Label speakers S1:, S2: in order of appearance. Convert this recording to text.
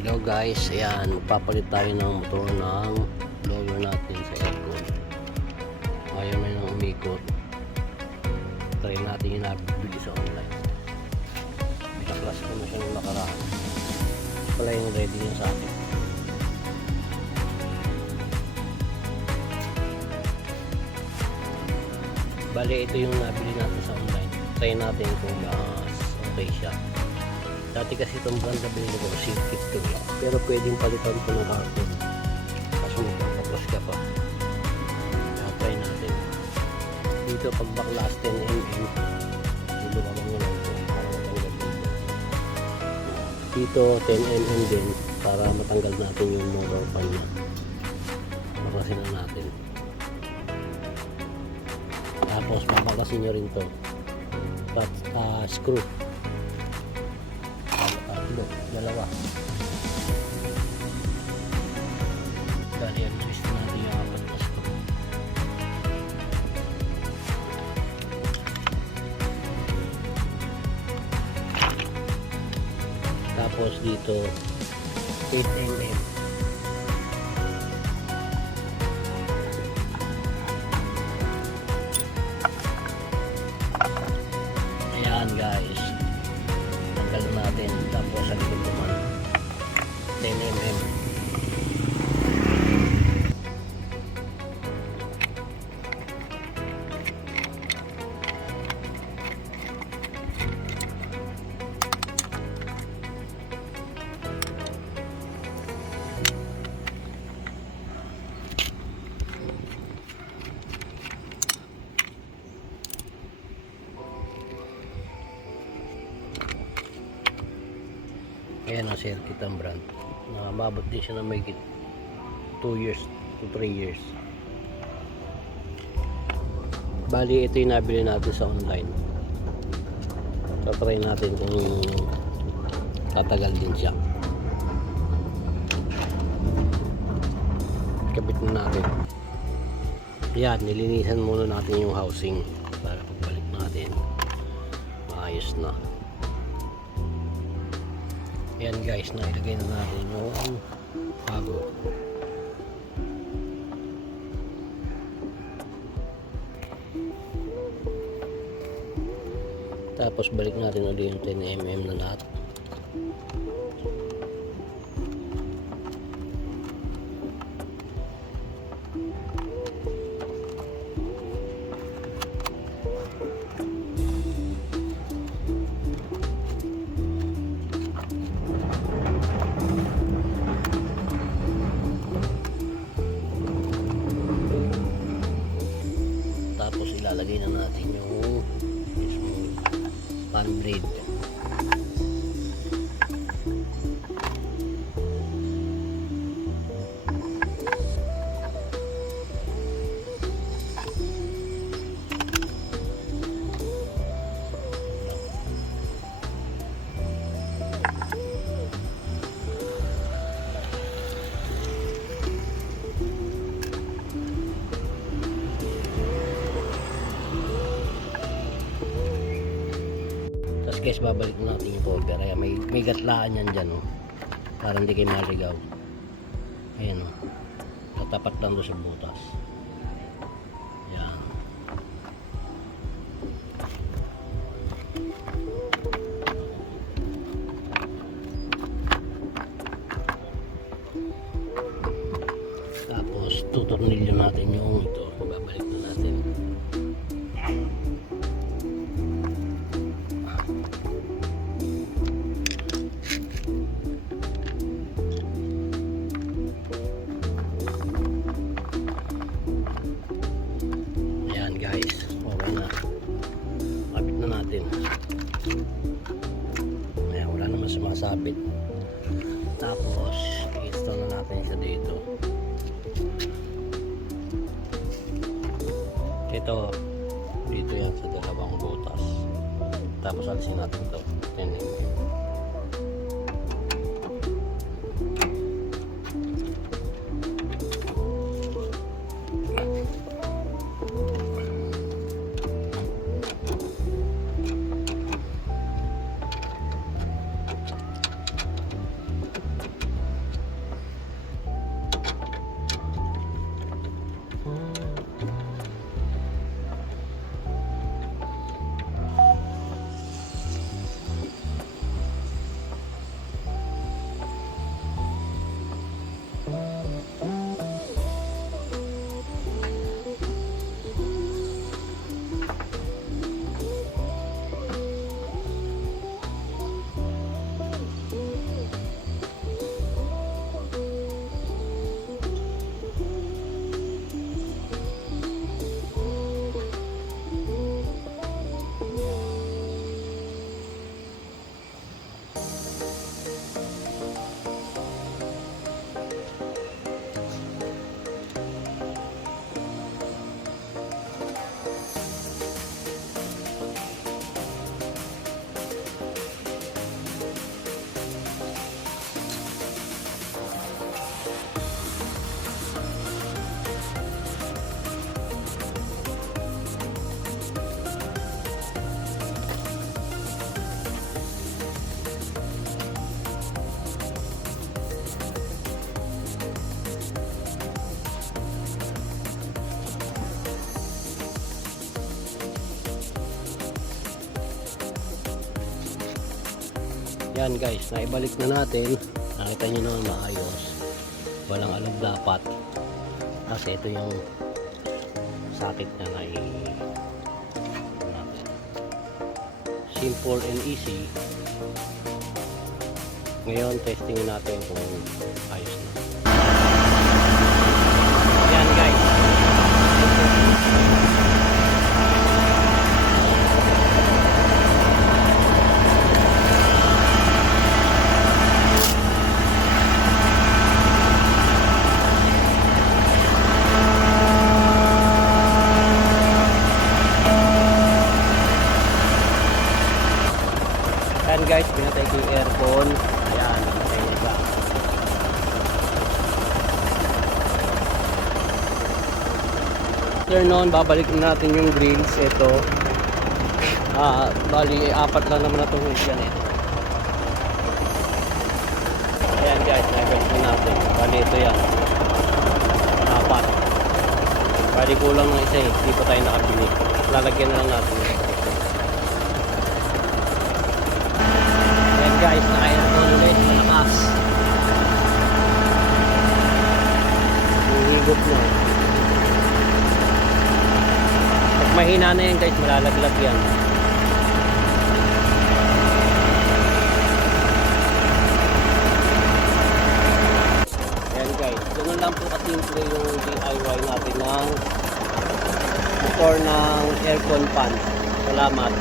S1: Hello guys, ayan, papalit tayo ng motor ng blower natin sa aircon. Ayaw na yung umikot. Try natin yung nabibili sa online. Pinaklas ko na siya nung nakaraan. Pala yung ready niya sa akin. Bale, ito yung nabili natin sa online. Try natin kung mas okay siya. Dati kasi itong brand na binili ko, Silkit to eh. Pero pwedeng palitan ko ng carton. Kaso magpapaplas ka pa. Kaya try natin. Dito pag baklas 10mm, lulubang mo lang ito para matanggal dito. Dito 10mm din para matanggal natin yung motor pan niya. Baklasin na natin. Tapos babaklasin nyo rin to. But, ah, screw dalawa. Dali, ang twist natin yung apat na screw. Tapos dito, 8 mm. Ayan ang circuit ang brand. Nakababot din siya ng may 2 years to 3 years. Bali, ito yung nabili natin sa online. So, try natin kung tatagal din siya. Kabit na natin. Yan, nilinisan muna natin yung housing para pagbalik natin. Maayos na. Yan guys, nailagay na natin yung bago. Tapos balik natin ulit yung 10mm na lahat. Ilalagay na natin yung mismong pan blade. Guys, babalik na natin yung cover. Ayan, may, may gatlaan yan dyan, oh. Para hindi kayo maligaw. Ayan, oh. Tatapat lang doon sa butas. Ayan. Tapos, tutornilyo natin yung ito. Babalik na natin. Guys, okay na. Kapit na natin. Ayan, wala naman sumasabit. Tapos, i-install na natin siya dito. Ito, dito yan sa dalawang butas. Tapos alisin natin ito. Yan guys, naibalik na natin. Nakita nyo naman maayos. Walang alog dapat. Kasi ito yung sakit na na natin. Simple and easy. Ngayon, testingin natin kung ayos na. Yan guys. Yan guys, pinatay ko yung aircon. Ayan, pinatay na siya. After noon, babalik na natin yung grills. Ito. Ah, bali, apat lang naman na itong wheels yan eh. Ayan guys, na-belt na natin. Bali, ito yan. Apat. Bali, kulang ng isa eh. Hindi pa tayo nakabili. Lalagyan na lang natin. Ayan guys, naka-aircon ulit. Malakas. Hihigop na. Pag mahina na yan guys, malalaglag yan. Ayan guys, ganun lang po kasimple yung DIY natin ng motor ng aircon fan. Salamat.